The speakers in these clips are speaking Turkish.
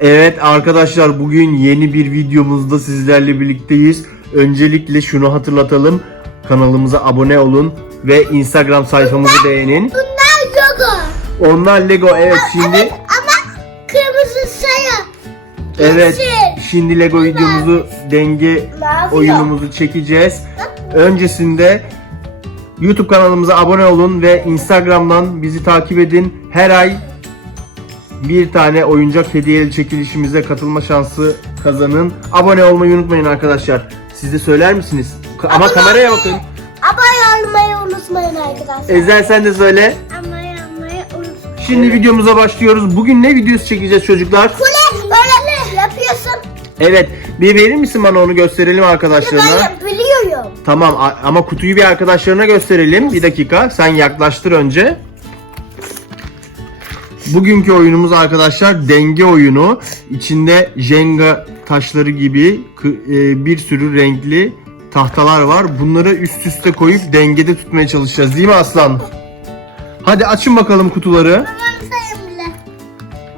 Evet arkadaşlar bugün yeni bir videomuzda sizlerle birlikteyiz. Öncelikle şunu hatırlatalım. Kanalımıza abone olun ve Instagram sayfamızı beğenin. Bunlar logo. Onlar Lego evet şimdi Evet ama kırmızı sayı. evet şimdi Lego videomuzu denge Mavi oyunumuzu çekeceğiz. Öncesinde YouTube kanalımıza abone olun ve Instagram'dan bizi takip edin. Her ay bir tane oyuncak hediyeli çekilişimize katılma şansı kazanın. Abone olmayı unutmayın arkadaşlar. Siz de söyler misiniz? Ka- Ama Abone kameraya olmayı- bakın. Abone olmayı unutmayın arkadaşlar. Ezel sen de söyle. Abone olmayı unutmayın. Şimdi videomuza başlıyoruz. Bugün ne videosu çekeceğiz çocuklar? Kule böyle yapıyorsun. Evet. Bir verir misin bana onu gösterelim arkadaşlarına? Ben biliyorum. Tamam a- ama kutuyu bir arkadaşlarına gösterelim. Bir dakika sen yaklaştır önce. Bugünkü oyunumuz arkadaşlar denge oyunu. İçinde Jenga taşları gibi e, bir sürü renkli tahtalar var. Bunları üst üste koyup dengede tutmaya çalışacağız değil mi Aslan? Hadi açın bakalım kutuları.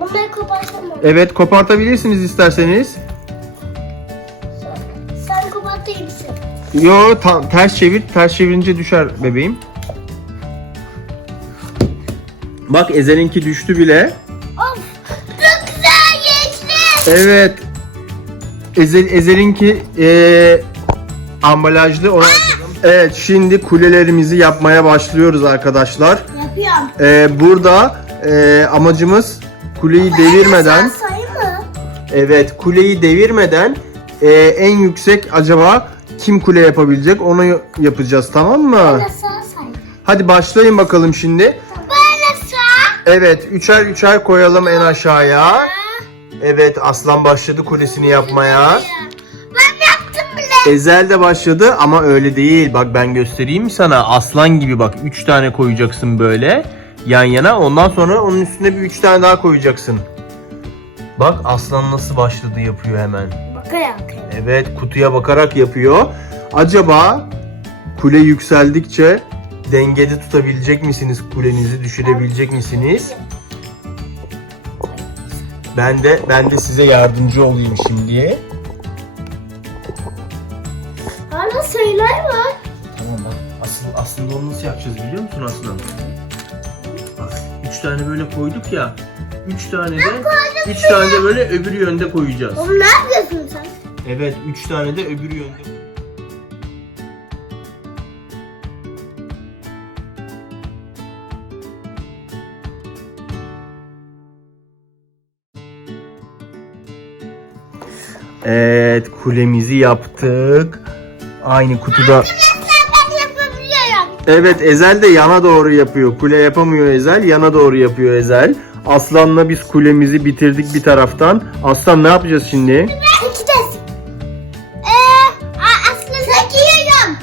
Bunları koparsana. Evet kopartabilirsiniz isterseniz. Sen kopartayım mısın? Yo ta- ters çevir. Ters çevirince düşer bebeğim. Bak Ezel'inki düştü bile. Of çok güzel geçti. Evet. Ezel, Ezel'inki eee ambalajlı. Ona bakalım. Evet şimdi kulelerimizi yapmaya başlıyoruz arkadaşlar. Yapıyorum. Eee, burada eee, amacımız kuleyi devirmeden Sen sayı mı? evet kuleyi devirmeden eee, en yüksek acaba kim kule yapabilecek onu yapacağız tamam mı? Hadi başlayın bakalım şimdi. Evet üçer üçer koyalım en aşağıya. Evet aslan başladı kulesini yapmaya. Ben yaptım bile. Ezel de başladı ama öyle değil. Bak ben göstereyim mi sana? Aslan gibi bak. Üç tane koyacaksın böyle yan yana. Ondan sonra onun üstüne bir üç tane daha koyacaksın. Bak aslan nasıl başladı yapıyor hemen. Bakaya. Evet kutuya bakarak yapıyor. Acaba kule yükseldikçe dengede tutabilecek misiniz? Kulenizi düşürebilecek misiniz? Ben de ben de size yardımcı olayım şimdi. Hala sayılar var. Tamam bak asıl, aslında onu nasıl yapacağız biliyor musun Aslan? Bak üç tane böyle koyduk ya. Üç tane de üç tane de böyle öbür yönde koyacağız. Oğlum ne yapıyorsun sen? Evet üç tane de öbür yönde. Evet kulemizi yaptık. Aynı kutuda. Evet Ezel de yana doğru yapıyor. Kule yapamıyor Ezel. Yana doğru yapıyor Ezel. Aslan'la biz kulemizi bitirdik bir taraftan. Aslan ne yapacağız şimdi? Çekiyorum.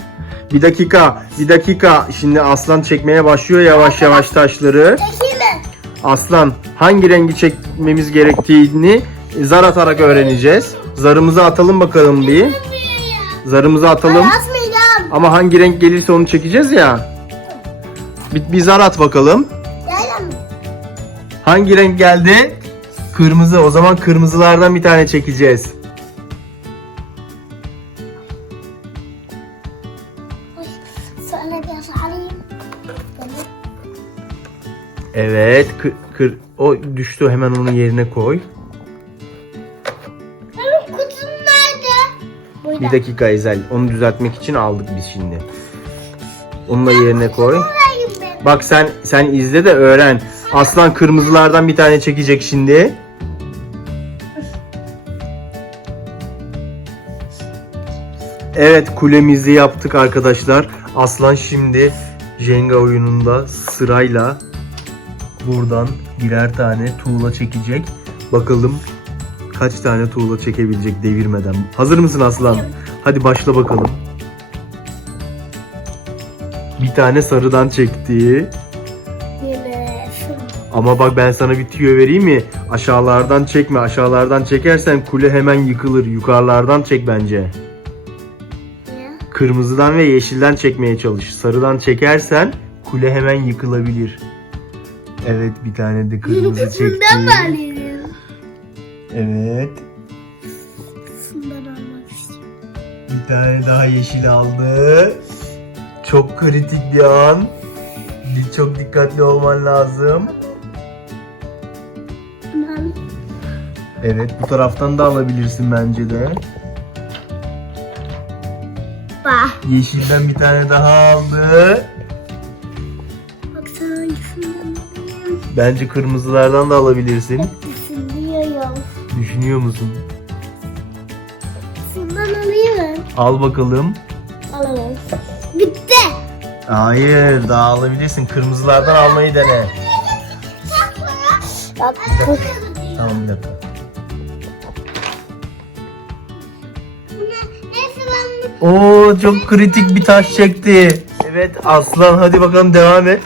Bir dakika, bir dakika. Şimdi Aslan çekmeye başlıyor yavaş yavaş taşları. Aslan hangi rengi çekmemiz gerektiğini zar atarak öğreneceğiz. Zarımızı atalım bakalım bir. Zarımızı atalım. Ama hangi renk gelirse onu çekeceğiz ya. Bir, bir zar at bakalım. Hangi renk geldi? Kırmızı. O zaman kırmızılardan bir tane çekeceğiz. Evet. Kır, kır. O düştü. Hemen onu yerine koy. Burada. Bir dakika Ezel. Onu düzeltmek için aldık biz şimdi. Onu da yerine koy. Bak sen sen izle de öğren. Aslan kırmızılardan bir tane çekecek şimdi. Evet kulemizi yaptık arkadaşlar. Aslan şimdi Jenga oyununda sırayla buradan birer tane tuğla çekecek. Bakalım kaç tane tuğla çekebilecek devirmeden. Hazır mısın Aslan? Hadi başla bakalım. Bir tane sarıdan çekti. Ama bak ben sana bir tüyo vereyim mi? Aşağılardan çekme. Aşağılardan çekersen kule hemen yıkılır. Yukarılardan çek bence. Kırmızıdan ve yeşilden çekmeye çalış. Sarıdan çekersen kule hemen yıkılabilir. Evet bir tane de kırmızı çekti. Evet. Şundan almak istiyorum. Bir tane daha yeşil aldı. Çok kritik bir an. Çok dikkatli olman lazım. Ben Evet bu taraftan da alabilirsin bence de. Yeşilden bir tane daha aldı. Bence kırmızılardan da alabilirsin. Düşünüyor musun? Şundan alayım? Al bakalım. Alamam. Bitti. Hayır daha alabilirsin. Kırmızılardan almayı dene. Bak. Tamam bir dakika. Oo çok kritik bir taş çekti. Evet aslan hadi bakalım devam et.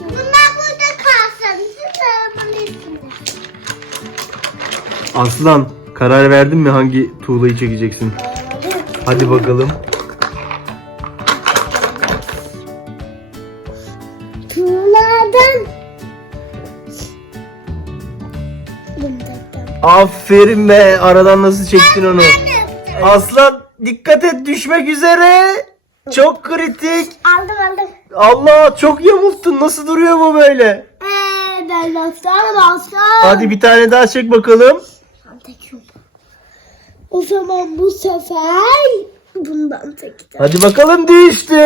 Bunlar burada kalsın. Siz arabanın Aslan karar verdin mi hangi tuğlayı çekeceksin? Hadi bakalım. Tuğladan. Aferin be aradan nasıl çektin onu? Aslan dikkat et düşmek üzere. Çok kritik. Aldım aldım. Allah çok yamulttun. Nasıl duruyor bu böyle? Eee ben bastan bastan. Hadi bir tane daha çek bakalım. O zaman bu sefer bundan çekeceğim. Hadi bakalım düştü.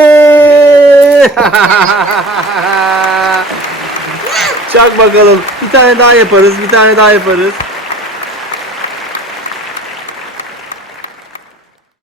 Çak bakalım. Bir tane daha yaparız. Bir tane daha yaparız.